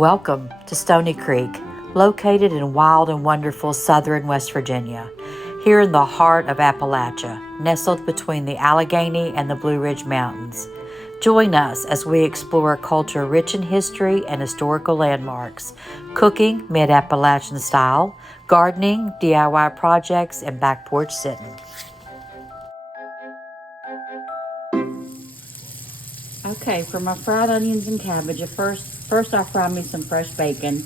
Welcome to Stony Creek, located in wild and wonderful southern West Virginia, here in the heart of Appalachia, nestled between the Allegheny and the Blue Ridge Mountains. Join us as we explore a culture rich in history and historical landmarks, cooking mid-Appalachian style, gardening, DIY projects, and back porch sitting. Okay, for my fried onions and cabbage, first I fry me some fresh bacon.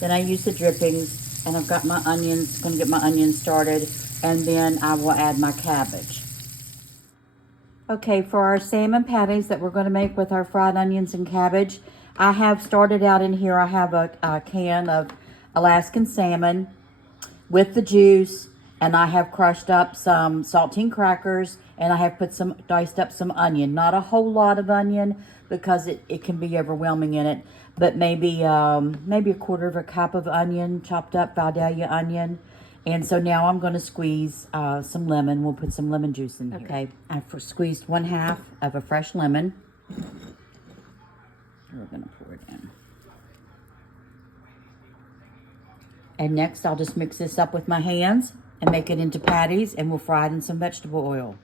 Then I use the drippings, and I've got my onions, going to get my onions started, and then I will add my cabbage. Okay, for our salmon patties that we're going to make with our fried onions and cabbage, I have started out in here, I have a can of Alaskan salmon with the juice, and I have crushed up some saltine crackers, and I have diced up some onion. Not a whole lot of onion because it can be overwhelming in it, but maybe a quarter of a cup of onion, chopped up Vidalia onion. And so now I'm going to squeeze some lemon. We'll put some lemon juice in here. Okay, I've squeezed 1/2 of a fresh lemon. We're going to pour it in. And next I'll just mix this up with my hands and make it into patties, and we'll fry it in some vegetable oil.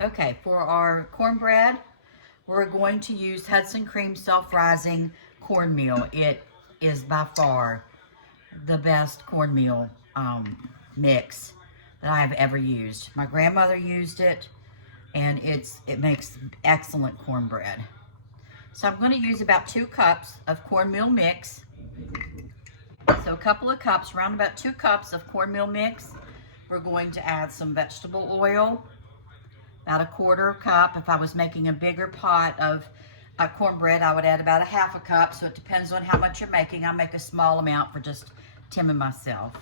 Okay, for our cornbread, we're going to use Hudson Cream Self-Rising cornmeal. It is by far the best cornmeal mix that I have ever used. My grandmother used it, and it makes excellent cornbread. So I'm going to use about 2 cups of cornmeal mix. So a couple of cups, around about 2 cups of cornmeal mix. We're going to add some vegetable oil, about 1/4 cup. If I was making a bigger pot of cornbread, I would add about 1/2 cup. So it depends on how much you're making. I make a small amount for just Tim and myself.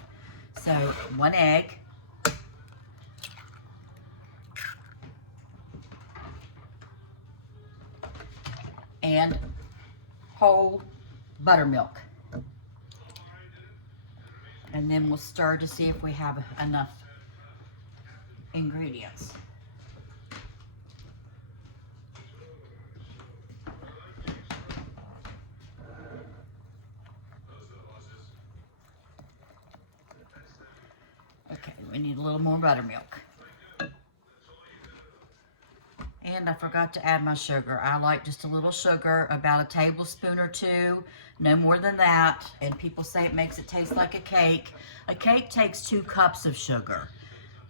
So 1 egg. And whole buttermilk. And then we'll stir to see if we have enough ingredients. Okay, we need a little more buttermilk. And I forgot to add my sugar. I like just a little sugar, about 1 tablespoon or 2, no more than that. And people say it makes it taste like a cake. A cake takes 2 cups of sugar.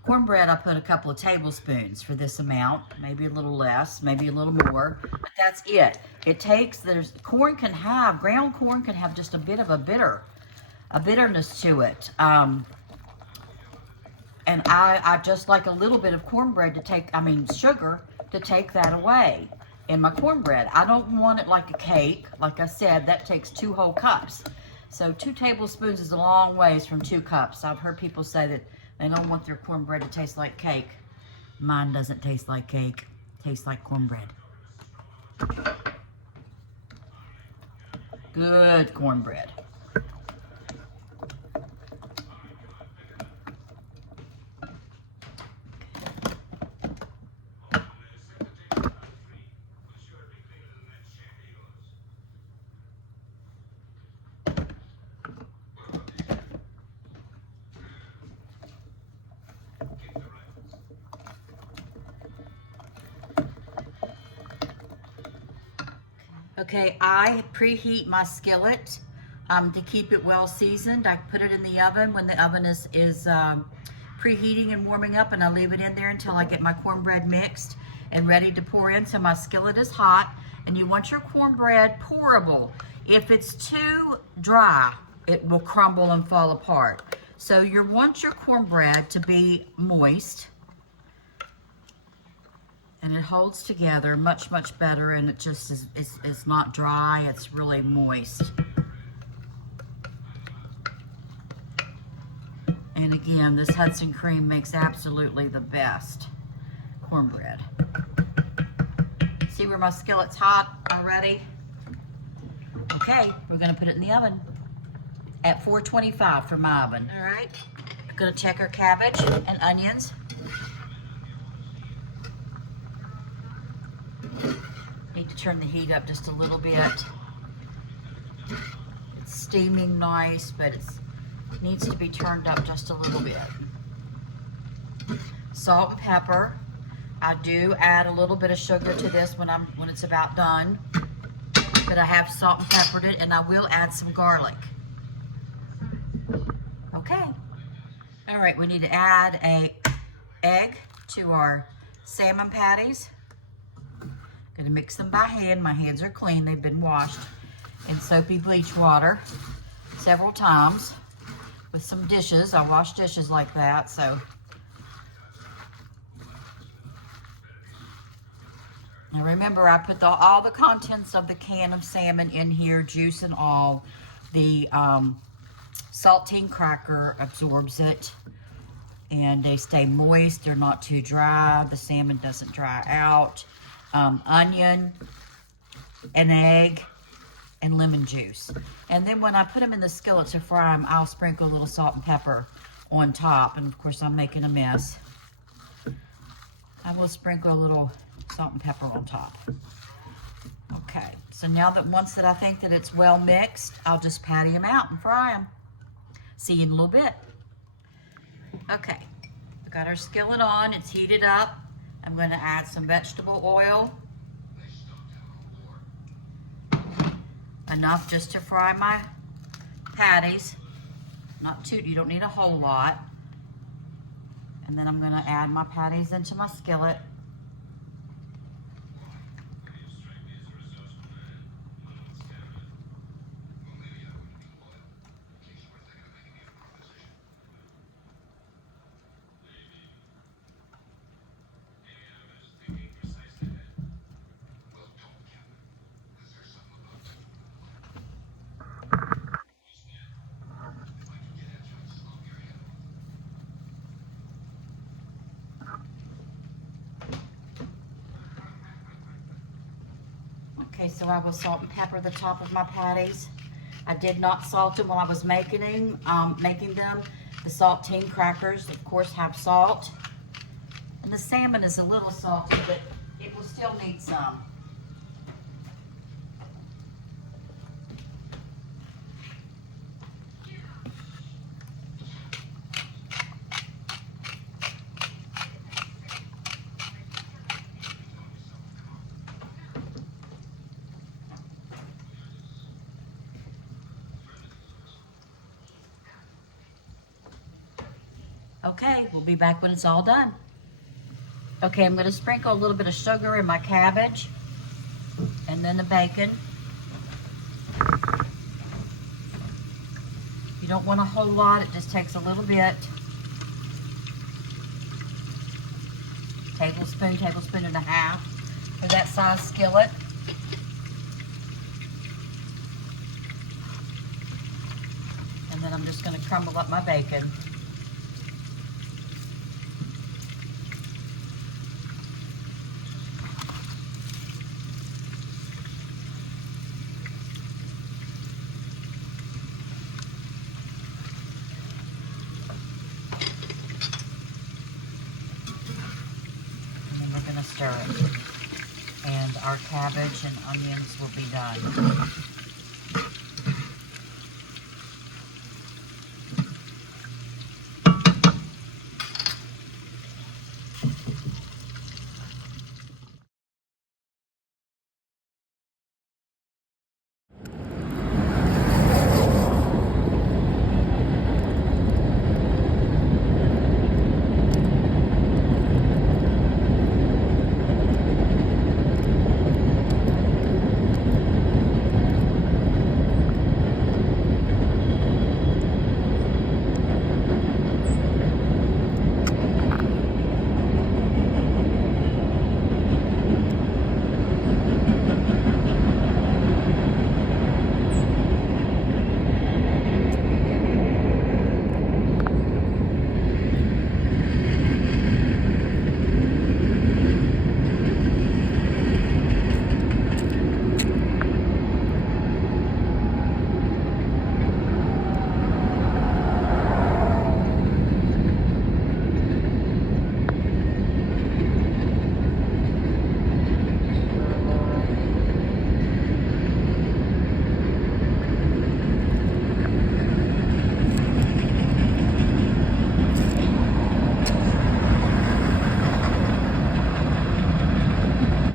Cornbread, I put a couple of tablespoons for this amount, maybe a little less, maybe a little more, but that's it. Ground corn can have just a bit of a bitterness to it. And I just like a little bit of sugar to take that away in my cornbread. I don't want it like a cake. Like I said, that takes 2 whole cups. So 2 tablespoons is a long ways from 2 cups. I've heard people say that they don't want their cornbread to taste like cake. Mine doesn't taste like cake. It tastes like cornbread. Good cornbread. Okay, I preheat my skillet to keep it well seasoned. I put it in the oven when the oven is preheating and warming up, and I leave it in there until I get my cornbread mixed and ready to pour in. So my skillet is hot, and you want your cornbread pourable. If it's too dry, it will crumble and fall apart. So you want your cornbread to be moist, and it holds together much, much better, and it just is, it's not dry, it's really moist. And again, this Hudson Cream makes absolutely the best cornbread. See where my skillet's hot already? Okay, we're gonna put it in the oven at 425 for my oven. All right, I'm gonna check our cabbage and onions. Need to turn the heat up just a little bit. It's steaming nice, but it needs to be turned up just a little bit. Salt and pepper. I do add a little bit of sugar to this when it's about done, but I have salt and peppered it, and I will add some garlic. Okay. All right, we need to add an egg to our salmon patties. Gonna mix them by hand. My hands are clean. They've been washed in soapy bleach water several times with some dishes. I wash dishes like that, so. Now remember, I put all the contents of the can of salmon in here, juice and all. The saltine cracker absorbs it, and they stay moist. They're not too dry. The salmon doesn't dry out. Onion, an egg, and lemon juice. And then when I put them in the skillet to fry them, I'll sprinkle a little salt and pepper on top. And of course, I'm making a mess. I will sprinkle a little salt and pepper on top. Okay, so now that once that I think that it's well mixed, I'll just patty them out and fry them. See you in a little bit. Okay, we got our skillet on, it's heated up. I'm going to add some vegetable oil. Enough just to fry my patties. Not too, you don't need a whole lot. And then I'm going to add my patties into my skillet. Okay, so I will salt and pepper the top of my patties. I did not salt them while I was making them. The saltine crackers, of course, have salt. And the salmon is a little salty, but it will still need some. Okay, we'll be back when it's all done. Okay, I'm going to sprinkle a little bit of sugar in my cabbage and then the bacon. You don't want a whole lot, it just takes a little bit. Tablespoon and a half for that size skillet. And then I'm just going to crumble up my bacon. Stir it, and our cabbage and onions will be done.